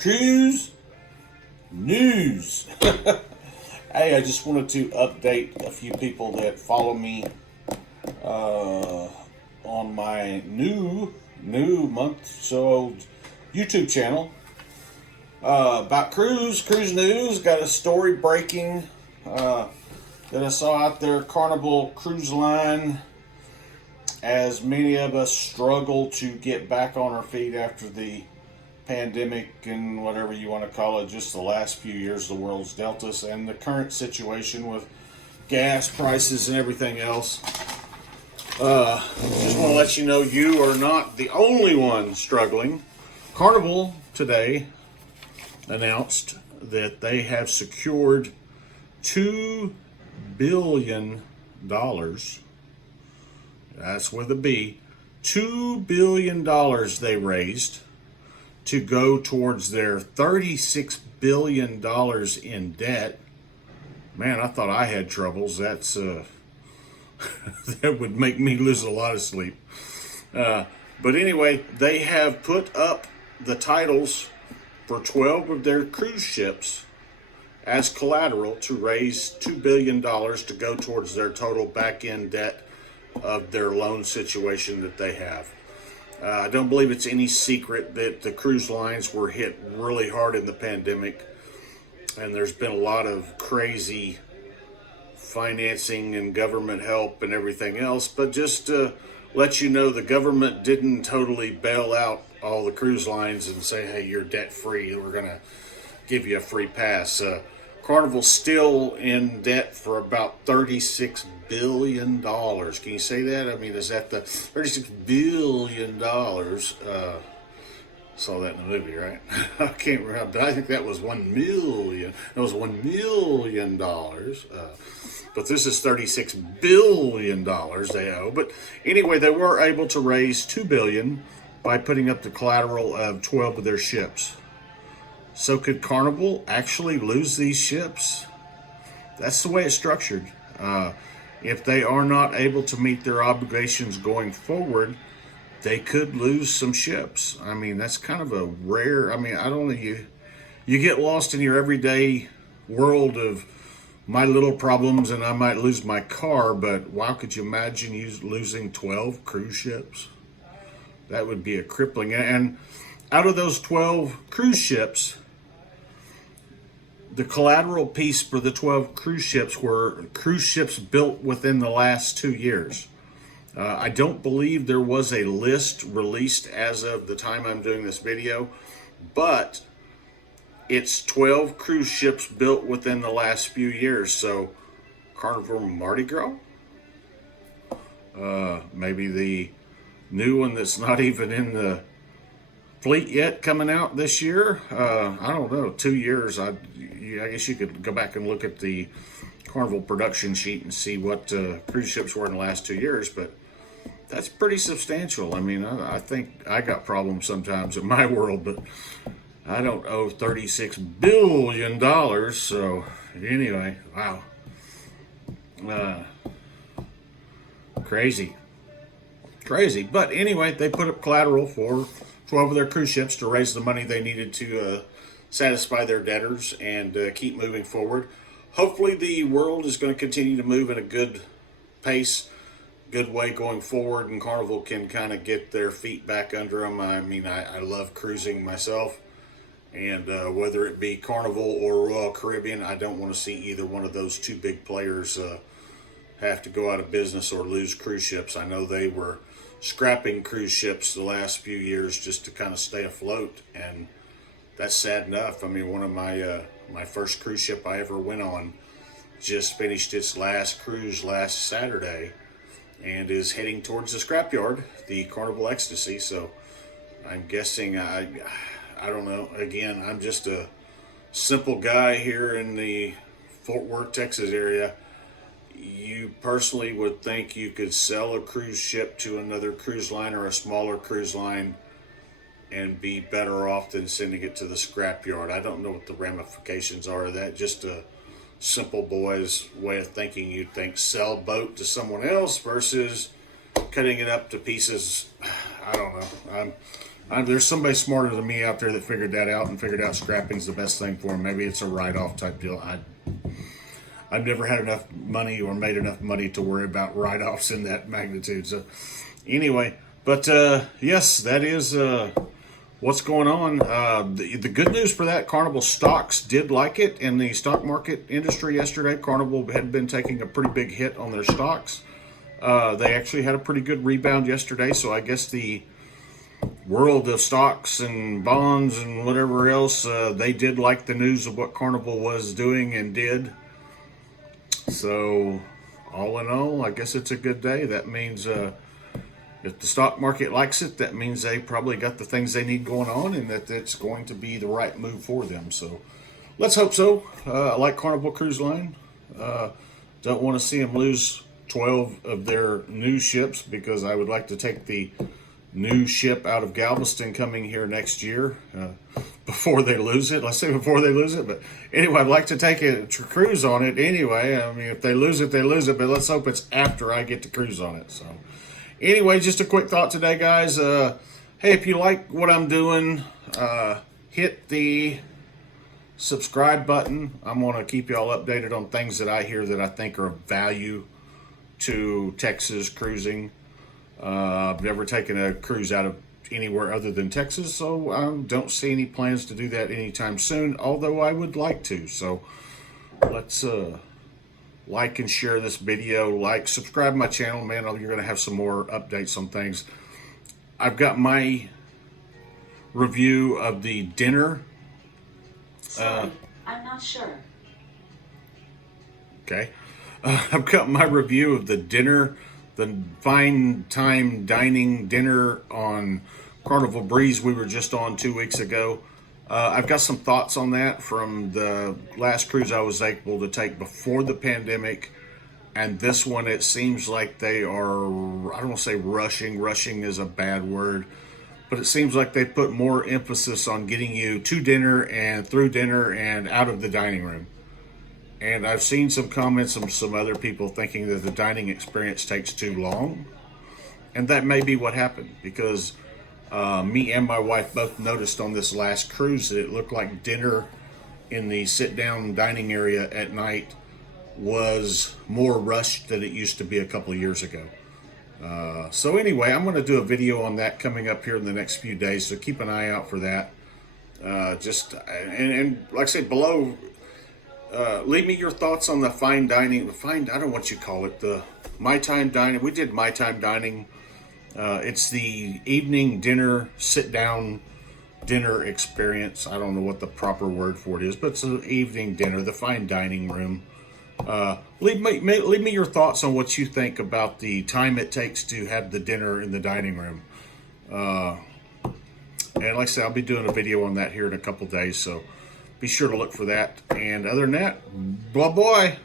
Cruise news. Hey, I just wanted to update a few people that follow me on my new month-old YouTube channel about cruise news. Got a story breaking that I saw out there. Carnival Cruise Line, as many of us struggle to get back on our feet after the pandemic and whatever you want to call it, just the last few years the world's dealt us, and the current situation with gas prices and everything else. Just want to let you know you are not the only one struggling. Carnival today announced that they have secured $2 billion. That's with a B. $2 billion they raised to go towards their $36 billion in debt. Man, I thought I had troubles. That's that would make me lose a lot of sleep. But anyway, they have put up the titles for 12 of their cruise ships as collateral to raise $2 billion to go towards their total back-end debt of their loan situation that they have. I don't believe it's any secret that the cruise lines were hit really hard in the pandemic, and there's been a lot of crazy financing and government help and everything else. But just to let you know, the government didn't totally bail out all the cruise lines and say, hey, you're debt free, we're going to give you a free pass. Carnival's still in debt for about $36 billion. Can you say that? I mean, is that the $36 billion? Saw that in the movie, right? I can't remember, but I think that was $1 million. That was $1 million. But this is $36 billion they owe. But anyway, they were able to raise $2 billion by putting up the collateral of 12 of their ships. So could Carnival actually lose these ships? That's the way it's structured. If they are not able to meet their obligations going forward, they could lose some ships. I mean, that's kind of a rare, I mean, I don't know, you get lost in your everyday world of my little problems and I might lose my car, but wow, could you imagine you losing 12 cruise ships? That would be a crippling. And out of those 12 cruise ships, the collateral piece for the 12 cruise ships were cruise ships built within the last 2 years. I don't believe there was a list released as of the time I'm doing this video, but it's 12 cruise ships built within the last few years. So Carnival Mardi Gras? Maybe the new one that's not even in the fleet yet coming out this year. I don't know, 2 years. I guess you could go back and look at the Carnival production sheet and see what cruise ships were in the last 2 years, but that's pretty substantial. I mean, I think I got problems sometimes in my world, but I don't owe $36 billion. So anyway, wow. Crazy. But anyway, they put up collateral for 12 of their cruise ships to raise the money they needed to satisfy their debtors and keep moving forward. Hopefully the world is going to continue to move in a good pace, good way going forward, and Carnival can kind of get their feet back under them. I mean, I love cruising myself, and whether it be Carnival or Royal Caribbean, I don't want to see either one of those two big players have to go out of business or lose cruise ships. I know they were scrapping cruise ships the last few years just to kind of stay afloat, and that's sad enough. I mean, one of my first cruise ship I ever went on just finished its last cruise last Saturday and is heading towards the scrapyard, the Carnival Ecstasy. So I'm guessing, I don't know, again, I'm just a simple guy here in the Fort Worth, Texas area. You personally would think you could sell a cruise ship to another cruise line or a smaller cruise line and be better off than sending it to the scrapyard. I don't know what the ramifications are of that. Just a simple boy's way of thinking. You'd think sell boat to someone else versus cutting it up to pieces. I don't know. There's somebody smarter than me out there that figured that out and figured out scrapping's the best thing for them. Maybe it's a write-off type deal. I've never had enough money or made enough money to worry about write-offs in that magnitude. So anyway, but yes, that is what's going on. The good news for that, Carnival stocks did like it in the stock market industry yesterday. Carnival had been taking a pretty big hit on their stocks. They actually had a pretty good rebound yesterday, so I guess the world of stocks and bonds and whatever else, they did like the news of what Carnival was doing and did. So all in all, I guess it's a good day. That means if the stock market likes it, that means they probably got the things they need going on and that it's going to be the right move for them. So let's hope so. I like Carnival Cruise Line. Don't want to see them lose 12 of their new ships, because I would like to take the new ship out of Galveston coming here next year before they lose it. Let's say before they lose it. But anyway, I'd like to take a cruise on it anyway. I mean, if they lose it, they lose it. But let's hope it's after I get to cruise on it. So anyway, just a quick thought today, guys. Hey, if you like what I'm doing, hit the subscribe button. I'm going to keep y'all updated on things that I hear that I think are of value to Texas cruising. I've never taken a cruise out of anywhere other than Texas, so I don't see any plans to do that anytime soon, although I would like to. So let's like and share this video. Subscribe to my channel, man. You're going to have some more updates on things. I've got my review of the dinner. Sorry, I'm not sure. Okay. I've got my review of the dinner, the fine time dining dinner on Carnival Breeze we were just on 2 weeks ago. I've got some thoughts on that from the last cruise I was able to take before the pandemic. And this one, it seems like they are, I don't want to say rushing. Rushing is a bad word. But it seems like they put more emphasis on getting you to dinner and through dinner and out of the dining room. And I've seen some comments from some other people thinking that the dining experience takes too long. And that may be what happened, because me and my wife both noticed on this last cruise that it looked like dinner in the sit-down dining area at night was more rushed than it used to be a couple of years ago. So anyway, I'm going to do a video on that coming up here in the next few days, so keep an eye out for that. And like I said, below, leave me your thoughts on the fine dining, I don't know what you call it, the My Time Dining. We did My Time Dining. It's the evening dinner, sit-down dinner experience. I don't know what the proper word for it is, but it's an evening dinner, the fine dining room. Leave me your thoughts on what you think about the time it takes to have the dinner in the dining room. And like I said, I'll be doing a video on that here in a couple days, so be sure to look for that. And other than that, blah boy.